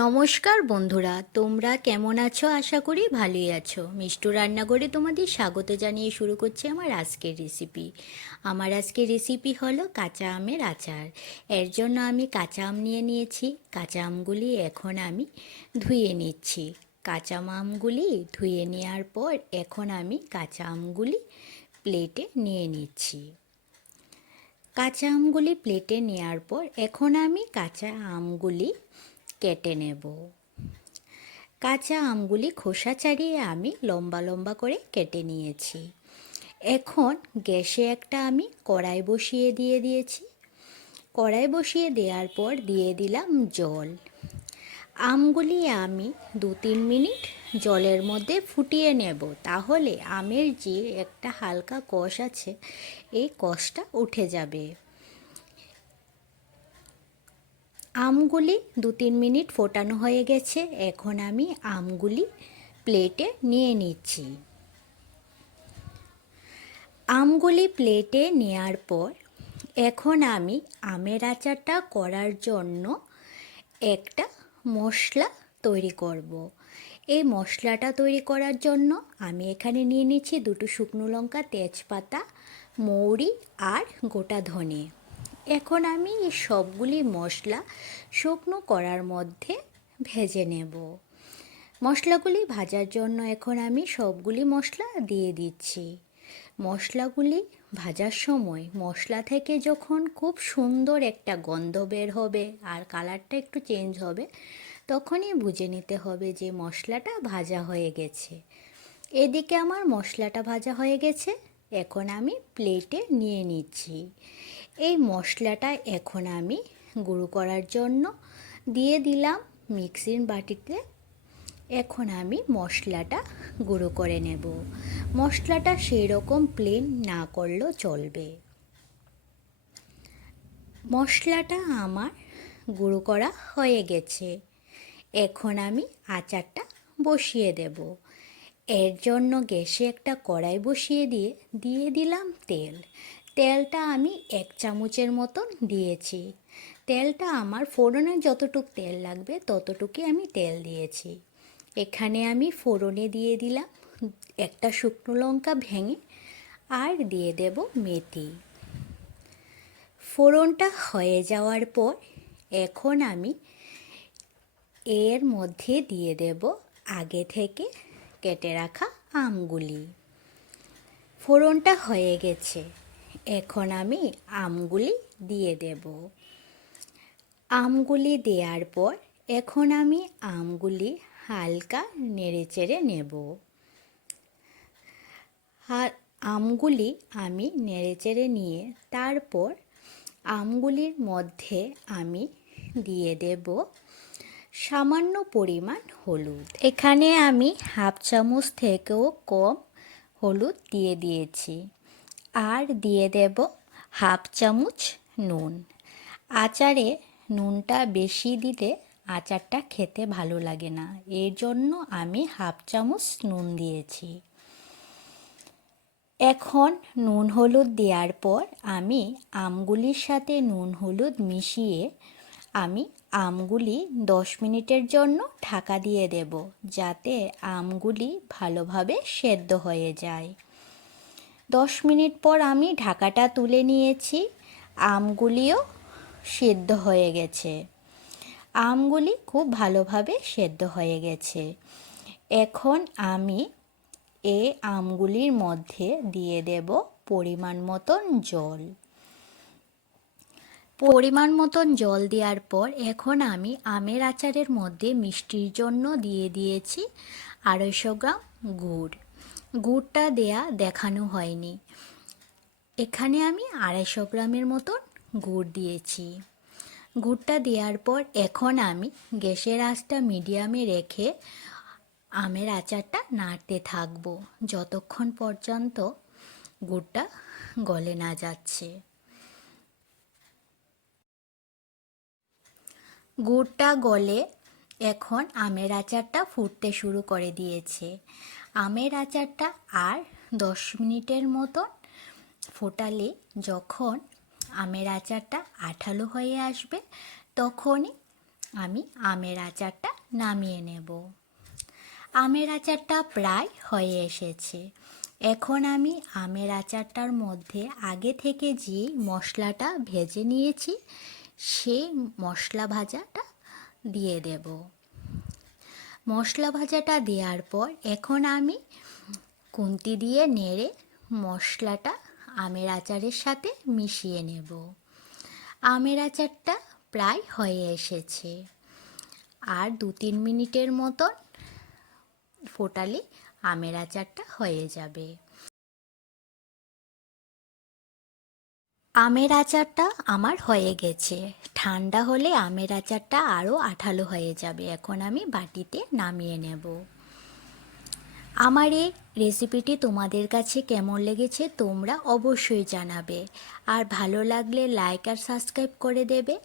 নমস্কার বন্ধুরা, তোমরা কেমন আছো? আশা করি ভালোই আছো। মিষ্টু রান্নাঘরে তোমাদের স্বাগত জানিয়ে শুরু করছি আমার আজকের রেসিপি। আমার আজকের রেসিপি হলো কাঁচা আমের আচার। এর জন্য আমি কাঁচা আম নিয়ে নিয়েছি। কাঁচা আমগুলি এখন আমি ধুয়ে নিচ্ছি। কাঁচা আমগুলি ধুয়ে নেওয়ার পর এখন আমি কাঁচা আমগুলি প্লেটে নিয়ে নিচ্ছি। কাঁচা আমগুলি প্লেটে নেওয়ার পর এখন আমি কাঁচা আমগুলি কেটে নেব। কাঁচা আমগুলি খোসা ছাড়িয়ে আমি লম্বা লম্বা করে কেটে নিয়েছি। এখন গ্যাসে একটা আমি কড়াই বসিয়ে দিয়েছি। কড়াই বসিয়ে দেওয়ার পর দিয়ে দিলাম জল। আমগুলি আমি 2-3 মিনিট জলের মধ্যে ফুটিয়ে নেব, তাহলে আমের যে একটা হালকা কষ আছে এই কষটা উঠে যাবে। আমগুলি 2-3 মিনিট ফোটানো হয়ে গেছে। এখন আমি আমগুলি প্লেটে নিয়ে নিচ্ছি। আমগুলি প্লেটে নেওয়ার পর এখন আমি আমের আচারটা করার জন্য একটা মশলা তৈরি করব। এই মশলাটা তৈরি করার জন্য আমি এখানে নিয়ে নিচ্ছি 2টো শুকনো লঙ্কা, তেজপাতা, মৌরি আর গোটা ধনে। এখন আমি এই সবগুলি মশলা শুকনো কড়ার মধ্যে ভেজে নেব। মশলাগুলি ভাজার জন্য এখন আমি সবগুলি মশলা দিয়ে দিচ্ছি। মশলাগুলি ভাজার সময় মশলা থেকে যখন খুব সুন্দর একটা গন্ধ বের হবে আর কালারটা একটু চেঞ্জ হবে, তখনই বুঝে নিতে হবে যে মশলাটা ভাজা হয়ে গেছে। এদিকে আমার মশলাটা ভাজা হয়ে গেছে। এখন আমি প্লেটে নিয়ে নিচ্ছি। এই মশলাটা এখন আমি গুঁড়ো করার জন্য দিয়ে দিলাম মিক্সির বাটিতে। এখন আমি মশলাটা গুঁড়ো করে নেব। মশলাটা সেই রকম প্লেন না করলেও চলবে। মশলাটা আমার গুঁড়ো করা হয়ে গেছে। এখন আমি আচারটা বসিয়ে দেব। এর জন্য গ্যাসে একটা কড়াই বসিয়ে দিয়ে দিলাম তেল। তেলটা আমি 1 চামচের মতন দিয়েছি। তেলটা আমার ফোড়নে যতটুকু তেল লাগবে ততটুকুই আমি তেল দিয়েছি। এখানে আমি ফোড়নে দিয়ে দিলাম একটা শুকনো লঙ্কা ভেঙে, আর দিয়ে দেব মেথি। ফোড়নটা হয়ে যাওয়ার পর এখন আমি এর মধ্যে দিয়ে দেব আগে থেকে কেটে রাখা আমগুলি। ফোড়নটা হয়ে গেছে। এখন আমি আমগুলি দিয়ে দেব। আমগুলি দেওয়ার পর এখন আমি আমগুলি হালকা নেড়েচেড়ে নেব। আর আমগুলি আমি নেড়েচেড়ে নিয়ে তারপর আমগুলির মধ্যে আমি দিয়ে দেব সামান্য পরিমাণ হলুদ। এখানে আমি 1/2 চামচ থেকেও কম হলুদ দিয়ে দিয়েছি। আর দিয়ে দেব 1/2 চামচ নুন। আচারে নুনটা বেশি দিলে আচারটা খেতে ভালো লাগে না, এর জন্য আমি 1/2 চামচ নুন দিয়েছি। এখন নুন হলুদ দেওয়ার পর আমি আমগুলির সাথে নুন হলুদ মিশিয়ে আমি আমগুলি 10 মিনিটের জন্য ঢাকা দিয়ে দেব, যাতে আমগুলি ভালোভাবে সেদ্ধ হয়ে যায়। 10 মিনিট পর আমি ঢাকাটা তুলে নিয়েছি। আমগুলিও সেদ্ধ হয়ে গেছে। আমগুলি খুব ভালোভাবে সেদ্ধ হয়ে গেছে। এখন আমি এই আমগুলির মধ্যে দিয়ে দেব পরিমাণ মতন জল। পরিমাণ মতন জল দেওয়ার পর এখন আমি আমের আচারের মধ্যে মিষ্টির জন্য দিয়ে দিয়েছি 250 গ্রাম গুড়। গুড়টা দেখানো হয়নি। এখানে আমি 250 গ্রামের মতন গুড় দিয়েছি। গুড়টা দেওয়ার পর এখন আমি গ্যাসের আঁচটা মিডিয়ামে রেখে আমের আচারটা নাড়তে থাকবো যতক্ষণ পর্যন্ত গুড়টা গলে না যাচ্ছে। গুড়টা গলে এখন আমের আচারটা ফুটতে শুরু করে দিয়েছে। আমের আচারটা আর 10 মিনিটের মতন ফোটালে যখন আমের আচারটা আঠালো হয়ে আসবে, তখনই আমি আমের আচারটা নামিয়ে নেব। আমের আচারটা প্রায় হয়ে এসেছে। এখন আমি আমের আচারটার মধ্যে আগে থেকে যে মশলাটা ভেজে নিয়েছি সেই মশলা ভাজাটা দিয়ে দেব। মশলা ভাজাটা দেওয়ার পর এখন আমি খুন্তি দিয়ে নেড়ে মশলাটা আমের আচারের সাথে মিশিয়ে নেব। আমের আচারটা প্রায় হয়ে এসেছে, আর 2-3 মিনিটের মতন ফোটালে আমের আচারটা হয়ে যাবে। আমের আচারটা আমার হয়ে গেছে। ঠান্ডা হলে আমের আচারটা আরও আঠালো হয়ে যাবে। এখন আমি বাটিতে নামিয়ে নেব। আমার এই রেসিপিটি তোমাদের কাছে কেমন লেগেছে তোমরা অবশ্যই জানাবে, আর ভালো লাগলে লাইক আর সাবস্ক্রাইব করে দেবে।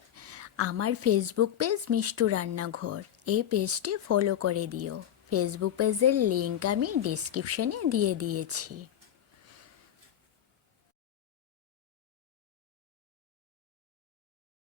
আমার ফেসবুক পেজ মিষ্টু রান্নাঘর, এই পেজটি ফলো করে দিও। ফেসবুক পেজের লিংক আমি ডিসক্রিপশনে দিয়ে দিয়েছি।